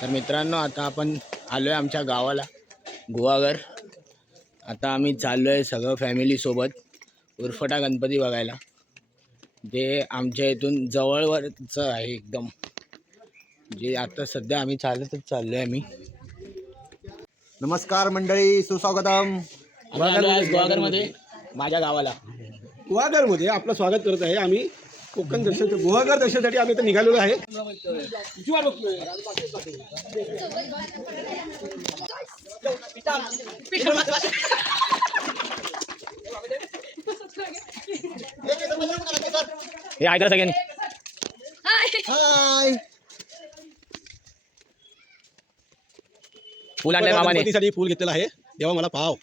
तर मित्रांनो, आता आपण आलोय आमच्या गावाला गुहागर. आता आम्ही चाललोय सगळं फॅमिली सोबत उरफटा गणपती बघायला. जे आमच्या इथून जवळवरच आहे एकदम. जे आता सध्या आम्ही चालतच चाललोय आम्ही. नमस्कार मंडळी, सुस्वागतम. गुहागरमध्ये माझ्या गावाला गुहागरमध्ये आपलं स्वागत करत आहे. आम्ही कोकण दर्शन गुहागर दर्शनासाठी आम्ही इथे निघालेलो आहे. हे ऐकलं सगळ्यांनी. हाय. फुल आणलंय मामाने. गणपतीसाठी फुल घेतलेलं आहे. तेव्हा मला पाव.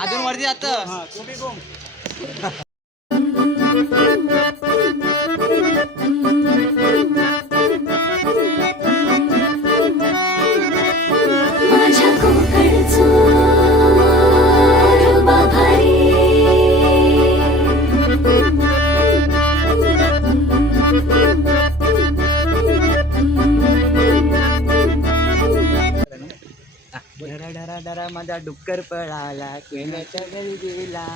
अजून वरती जातं. माझ्या कोकणचं रुबा भारी. डरा डरा डरा माझा डुक्कर पळाला केण्याच्या घरी गेला.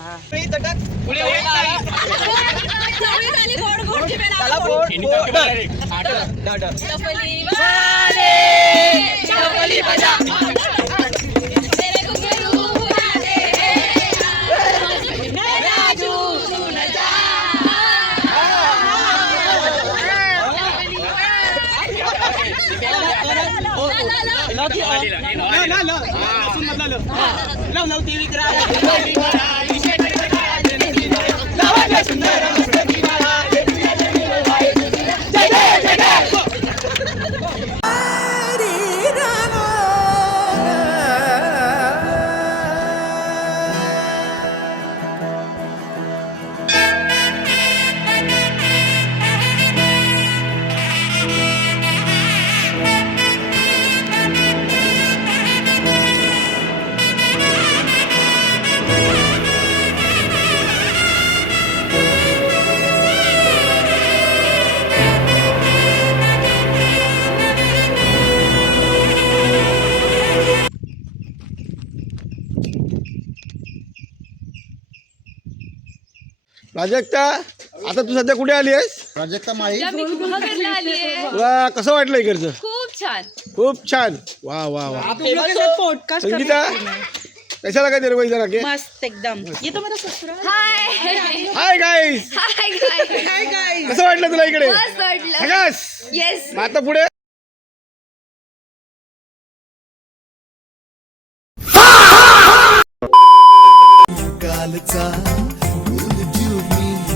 प्राजक्ता, आता तू सध्या कुठे आली आहेस? प्राजक्ता माळी. तुला कसं वाटलं इकडचं? खूप छान. खूप छान. वा वा वा. संगीता, कशाला काय तेरे पैसा राखे? मस्त एकदम. ये तो मेरा ससुराल. हाय गाईस, कसं वाटलं तुला इकडे? झकास. येस. मग आता पुढे कालचा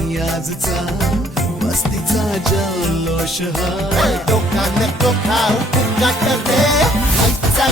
मी आजचा मस्तीचा जल्लोष हा. डोका नको खाऊ, फुकट रे. आईचा